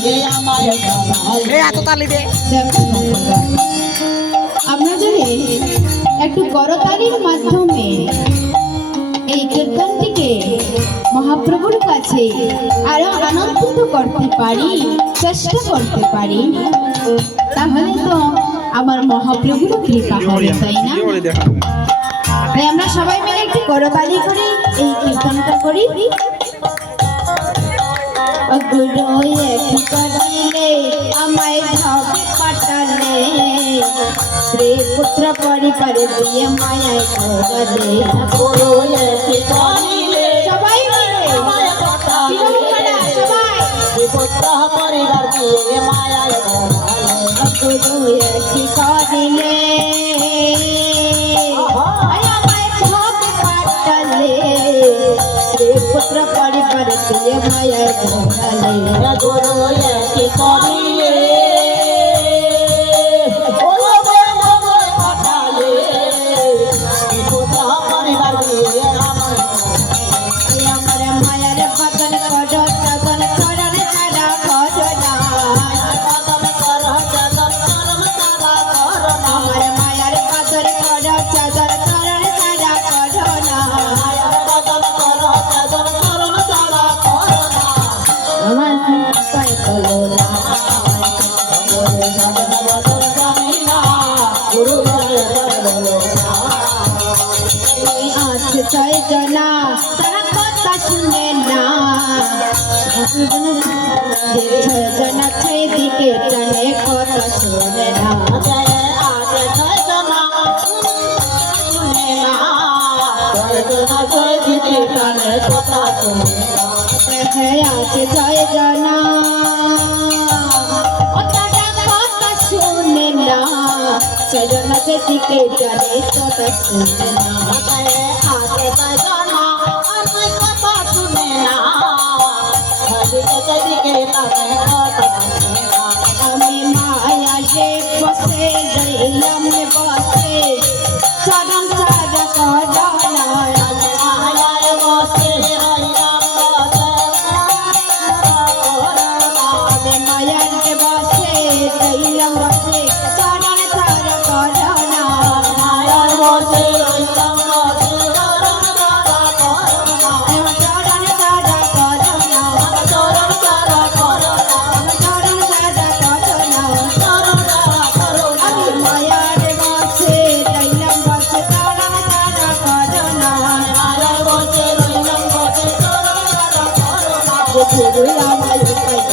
যদি একটু করতালির মাধ্যমে এই কীর্তনটিকে মহাপ্রভুর কাছে আরো আনন্দিত করতে পারি, চেষ্টা করতে পারি, তাহলে তো আমার মহাপ্রভুর কৃপা হবে, তাই না? তাই আমরা সবাই মিলে একটু করতালি করে এই কীর্তনটা করি। আমায় ভাবে পাঠালে শ্রী পুত্র পরিবার দিয়ে মায়ায় ঘরে সবাই পুত্র পরিবার দিয়ে মায়ায় করিলে পুত্র পরিবার দিয়ে মায়ায় ঘরে করিলে जना तारा कथा सुने ना जना छे दिके तने कथा सुने ना आगे जना सुने ना जना छे दिके तने कथा सुने ना आगे जना कथा सुने ना जना छे दिके तने कथा सुने ना আমি মায়া যে বসে রইলাম বসে চরম ছাড়া কডনা মায়ায় বসে রইলাম আমি মায়া যে বসে রইলাম বসে চরম ছাড়া কডনা মায়ায় বসে রইলাম Guru Rama